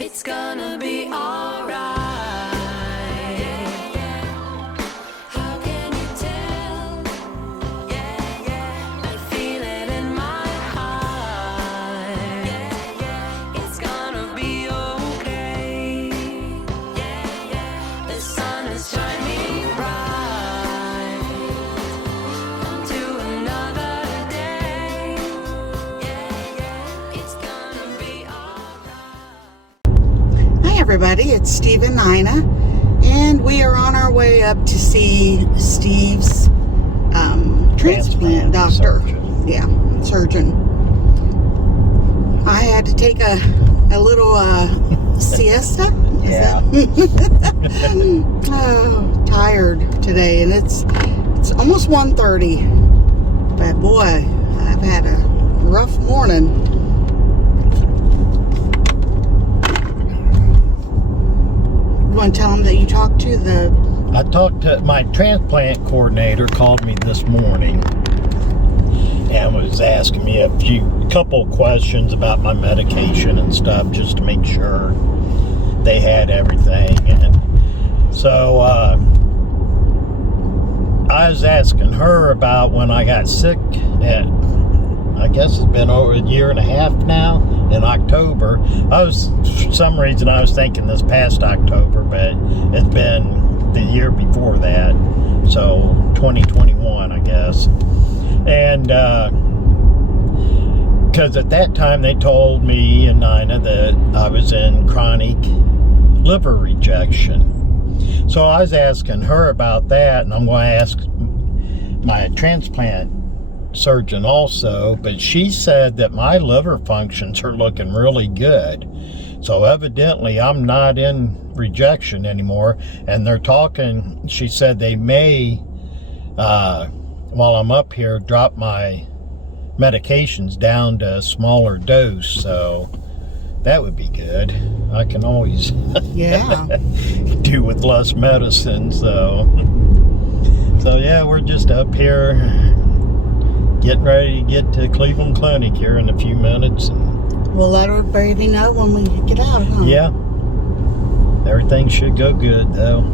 It's gonna be alright. Yeah, yeah. How can you tell? Yeah, yeah. I feel it in my heart. Yeah, yeah. It's gonna be okay. Yeah, yeah. The sun is shining bright onto another day. Yeah, yeah. It's gonna be alright. Hi everybody, it's Steve and Nina, and we are on our way up to see Steve's transplant doctor. surgeon. Yeah, surgeon. I had to take a little siesta. Is Yeah. that- oh, tired today, and it's almost 1:30. But boy, I've had a rough morning. You want to tell them that you talked to the... I talked to my transplant coordinator, called me this morning and was asking me a couple questions about my medication and stuff, just to make sure they had everything. And so I was asking her about when I got sick at, I guess it's been over a year and a half now, in October. For some reason I was thinking this past October, but it's been the year before that, so 2021 I guess. And because at that time they told me and Nina that I was in chronic liver rejection. So I was asking her about that, and I'm going to ask my transplant surgeon also, but she said that my liver functions are looking really good. So evidently I'm not in rejection anymore, and they're talking, she said they may, while I'm up here, drop my medications down to a smaller dose, so that would be good. I can always Yeah. do with less medicine, so yeah, we're just up here getting ready to get to Cleveland Clinic here in a few minutes. We'll let everybody know when we get out, huh? Yeah, everything should go good though.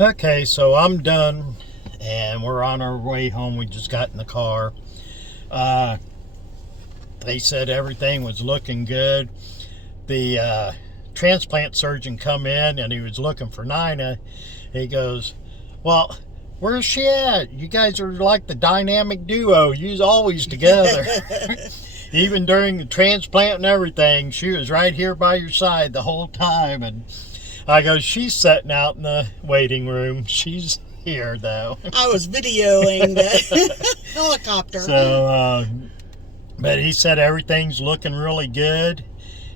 Okay, so I'm done and we're on our way home. We just got in the car. They said everything was looking good. The transplant surgeon come in and he was looking for Nina. He goes, well, where's she at? You guys are like the dynamic duo. You's always together. Even during the transplant and everything, she was right here by your side the whole time. And I go, she's sitting out in the waiting room. She's here, though. I was videoing the helicopter. So, but he said everything's looking really good.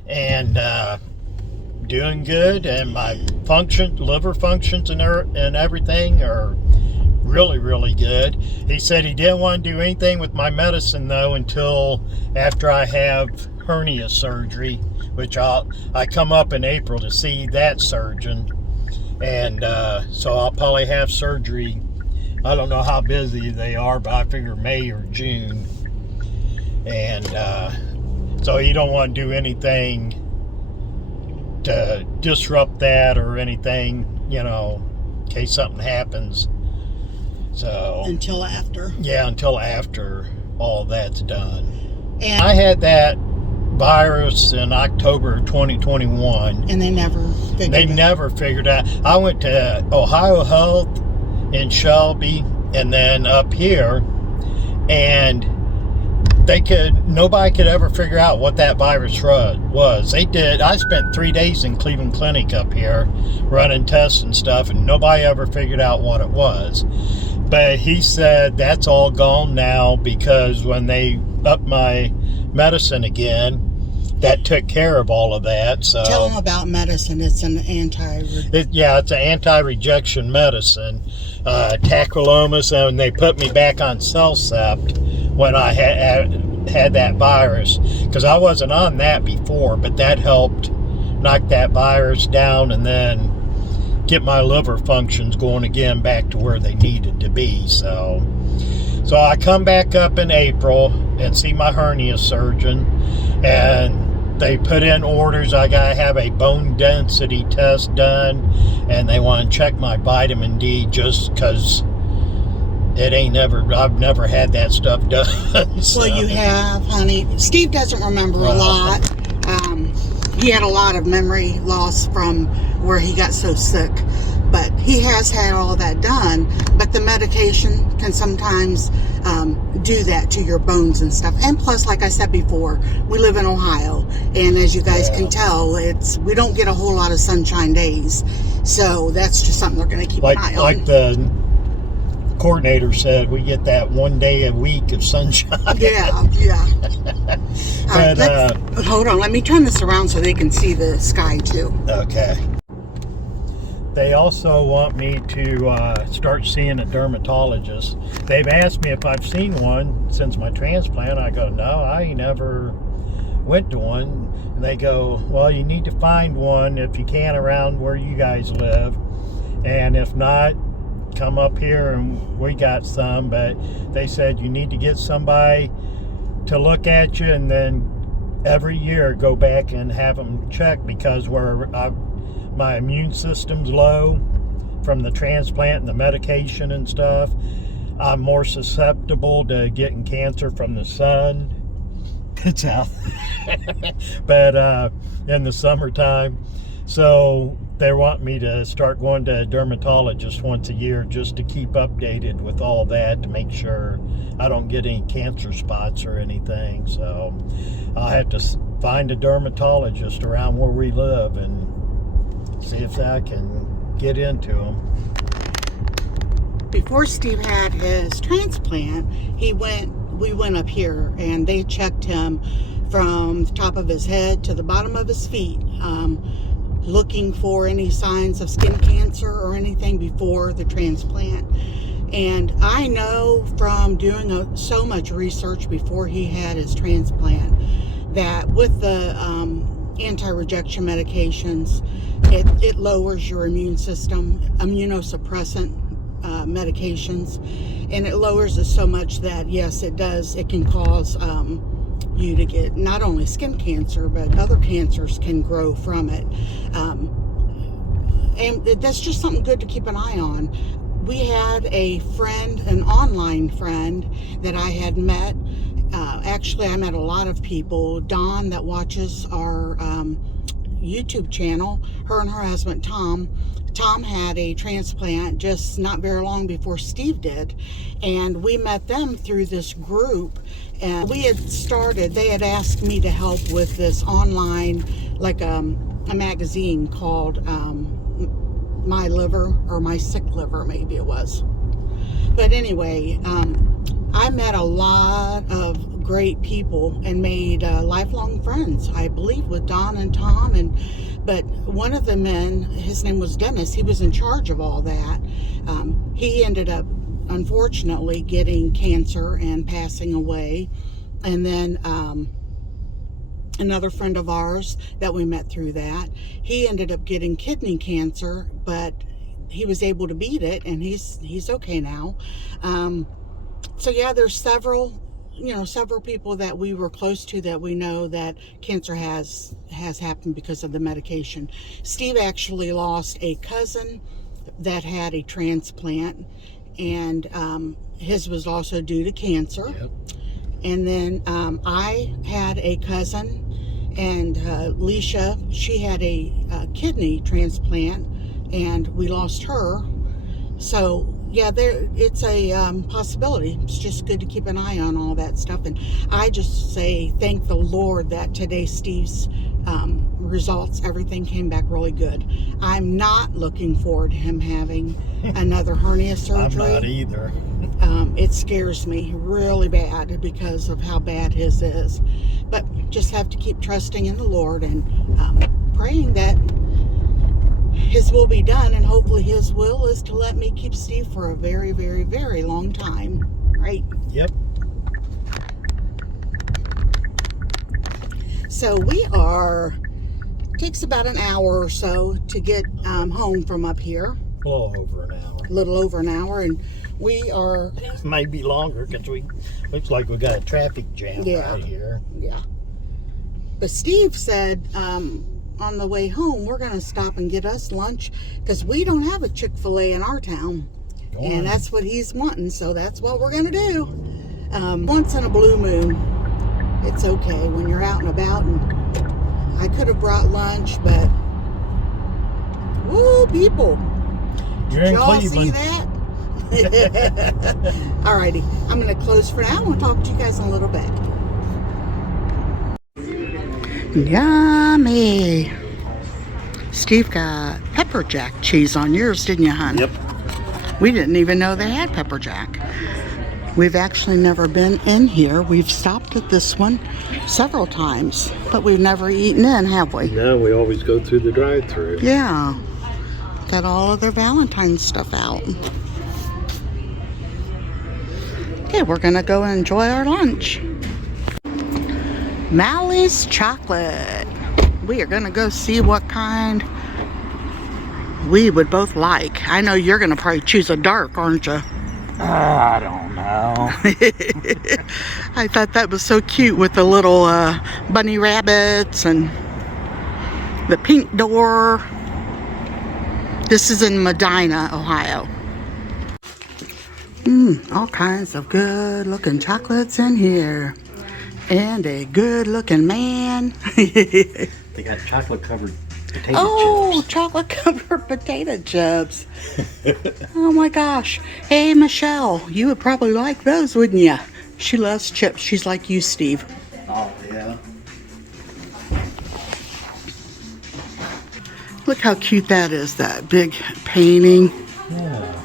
And doing good, and my liver functions and everything are really, really good. He said he didn't want to do anything with my medicine though until after I have hernia surgery, which I come up in April to see that surgeon, and so I'll probably have surgery. I don't know how busy they are, but I figure May or June. And so you don't want to do anything to disrupt that or anything, in case something happens. So Until after. Yeah, until after all that's done. And I had that virus in October of 2021. And they never figured out. I went to Ohio Health in Shelby and then up here, and nobody could ever figure out what that virus was. They did. I spent 3 days in Cleveland Clinic up here running tests and stuff, and nobody ever figured out what it was. But he said that's all gone now, because when they upped my medicine again, that took care of all of that. So tell them about medicine. It's an it's an anti-rejection medicine, tacrolimus, and they put me back on CellCept when I had that virus, because I wasn't on that before, but that helped knock that virus down and then get my liver functions going again back to where they needed to be. So I come back up in April and see my hernia surgeon, and they put in orders. I gotta have a bone density test done, and they want to check my vitamin D, just because I've never had that stuff done. So. Well, you have, honey. Steve doesn't remember a lot. He had a lot of memory loss from where he got so sick, but he has had all that done. But the medication can sometimes do that to your bones and stuff. And plus, like I said before, we live in Ohio, and as you guys can tell, we don't get a whole lot of sunshine days, so that's just something they're going to keep an eye on. Like the coordinator said, we get that 1 day a week of sunshine. Yeah. Hold on, let me turn this around so they can see the sky too. Okay. They also want me to start seeing a dermatologist. They've asked me if I've seen one since my transplant. I go, no, I never went to one. And they go, well, you need to find one if you can around where you guys live, and if not, come up here and we got some. But they said you need to get somebody to look at you, and then every year go back and have them checked, because my immune system's low from the transplant and the medication and stuff. I'm more susceptible to getting cancer from the sun. It's out. But in the summertime. So they want me to start going to a dermatologist once a year, just to keep updated with all that, to make sure I don't get any cancer spots or anything. So I'll have to find a dermatologist around where we live and see if I can get into them. Before Steve had his transplant, we went up here and they checked him from the top of his head to the bottom of his feet, looking for any signs of skin cancer or anything before the transplant. And I know from doing so much research before he had his transplant that with the anti-rejection medications, it lowers your immune system, immunosuppressant medications, and it lowers it so much that yes, it can cause you to get not only skin cancer, but other cancers can grow from it. And that's just something good to keep an eye on. We had a friend, an online friend that I had met. Actually, I met a lot of people. Dawn, that watches our YouTube channel, her and her husband Tom had a transplant just not very long before Steve did, and we met them through this group. And they had asked me to help with this online, like a magazine called My Liver, or My Sick Liver, maybe it was. But anyway, I met a lot of great people and made lifelong friends, I believe, with Don and Tom. But one of the men, his name was Dennis, he was in charge of all that. He ended up, unfortunately, getting cancer and passing away. And then another friend of ours that we met through that, he ended up getting kidney cancer, but he was able to beat it, and he's okay now. So yeah, there's several people that we were close to that we know that cancer has happened because of the medication. Steve actually lost a cousin that had a transplant, and his was also due to cancer. Yep. And then I had a cousin, and Leisha, she had a kidney transplant, and we lost her. So yeah, it's a possibility. It's just good to keep an eye on all that stuff. And I just say thank the Lord that today Steve's results, everything came back really good. I'm not looking forward to him having another hernia surgery. I'm not either. It scares me really bad because of how bad his is. But just have to keep trusting in the Lord and praying that His will be done, and hopefully His will is to let me keep Steve for a very, very, very long time, right? Yep. So takes about an hour or so to get home from up here. A little over an hour. A little over an hour, and we are... Maybe longer, because looks like we got a traffic jam right here. Yeah. But Steve said... on the way home, we're going to stop and get us lunch because we don't have a Chick-fil-A in our town. And that's what he's wanting, so that's what we're going to do. Once in a blue moon, it's okay when you're out and about. And I could have brought lunch, but woo, people. You're Did in y'all Cleveland. see that? Alrighty, I'm going to close for now. We'll talk to you guys in a little bit. Yummy. Steve got pepper jack cheese on yours, didn't you, hon? Yep. We didn't even know they had pepper jack. We've actually never been in here. We've stopped at this one several times, but we've never eaten in, have we? No, we always go through the drive-thru. Yeah. Got all of their Valentine's stuff out. Okay, we're going to go and enjoy our lunch. Mally's chocolate. We are going to go see what kind we would both like. I know you're going to probably choose a dark, aren't you? I don't know. I thought that was so cute with the little bunny rabbits and the pink door. This is in Medina, Ohio. All kinds of good looking chocolates in here. And a good looking man. They got chocolate covered potato chips. Chocolate covered potato chips. Oh my gosh. Hey, Michelle, you would probably like those, wouldn't you? She loves chips. She's like you, Steve. Oh, yeah. Look how cute that is, that big painting. Yeah.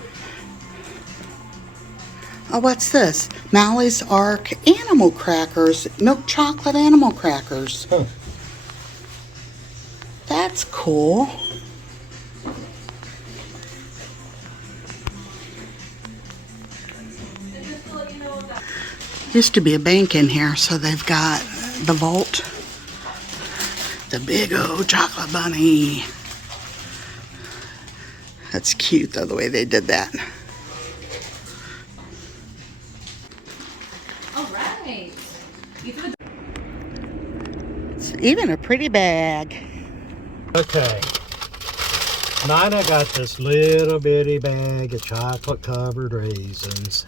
Oh, what's this? Mally's Ark animal crackers. Milk chocolate animal crackers. Huh. That's cool. Used to be a bank in here, so they've got the vault. The big old chocolate bunny. That's cute, though, the way they did that. It's even a pretty bag. Okay. Nina got this little bitty bag of chocolate covered raisins.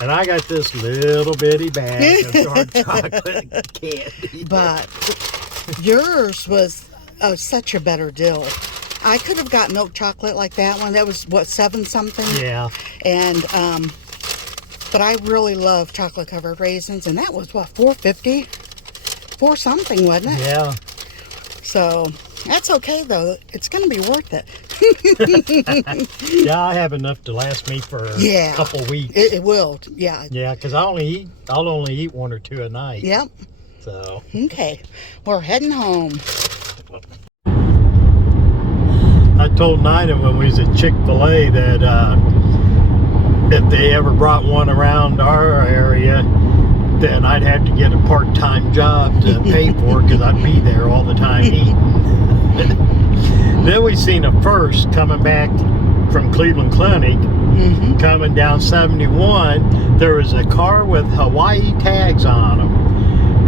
And I got this little bitty bag of dark chocolate candy. But yours was such a better deal. I could have got milk chocolate like that one. That was, what, 7 something? Yeah. And, but I really love chocolate covered raisins. And that was, what, $4.50? 4 something, wasn't it? Yeah. So, That's okay, though. It's going to be worth it. Yeah, I have enough to last me for a couple weeks. It will, yeah. Yeah, because I'll only eat 1 or 2 a night. Yep. So. Okay, we're heading home. I told Nina when we was at Chick-fil-A that if they ever brought one around our area, then I'd have to get a part-time job to pay for it because I'd be there all the time eating. Then we seen a first coming back from Cleveland Clinic, coming down 71. There was a car with Hawaii tags on them.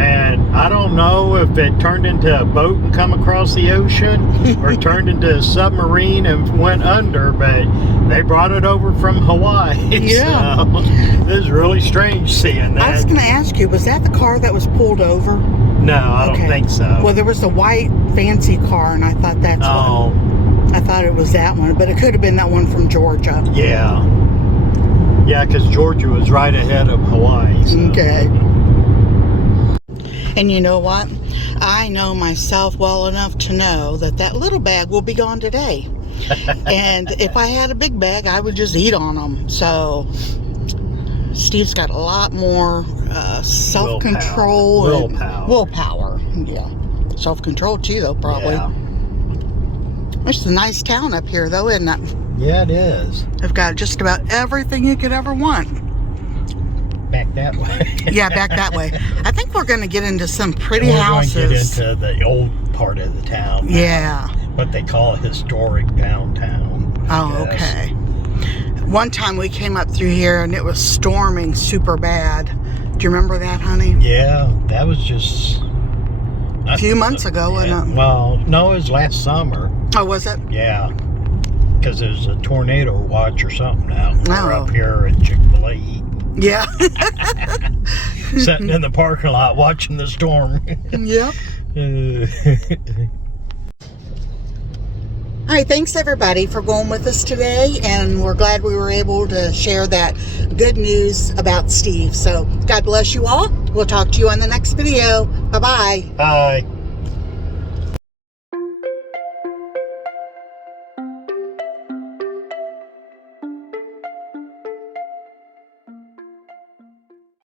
And I don't know if it turned into a boat and come across the ocean or turned into a submarine and went under, but they brought it over from Hawaii. Yeah. So it was really strange seeing that. I was going to ask you, was that the car that was pulled over? No, I don't think so. Well, there was a white fancy car, and I thought that's I thought it was that one, but it could have been that one from Georgia. Yeah. Yeah, because Georgia was right ahead of Hawaii. So. Okay. And you know what? I know myself well enough to know that that little bag will be gone today. And if I had a big bag, I would just eat on them. So Steve's got a lot more self-control. Willpower. Yeah. Self-control too, though, probably. Yeah. It's a nice town up here, though, isn't it? Yeah, it is. They've got just about everything you could ever want. Back that way. Yeah, back that way. I think we're going to get into some pretty houses. We're going to get into the old part of the town. Yeah. What they call a historic downtown. Oh, okay. One time we came up through here and it was storming super bad. Do you remember that, honey? Yeah, that was just a few months ago, wasn't it? Well, no, it was last summer. Oh, was it? Yeah, because there's a tornado watch or something out. We're Oh. up here at Chick-fil-A eating. Yeah. Sitting in the parking lot watching the storm. Yep. All right, thanks everybody for going with us today, and we're glad we were able to share that good news about Steve. So God bless you all. We'll talk to you on the next video. Bye-bye. Bye.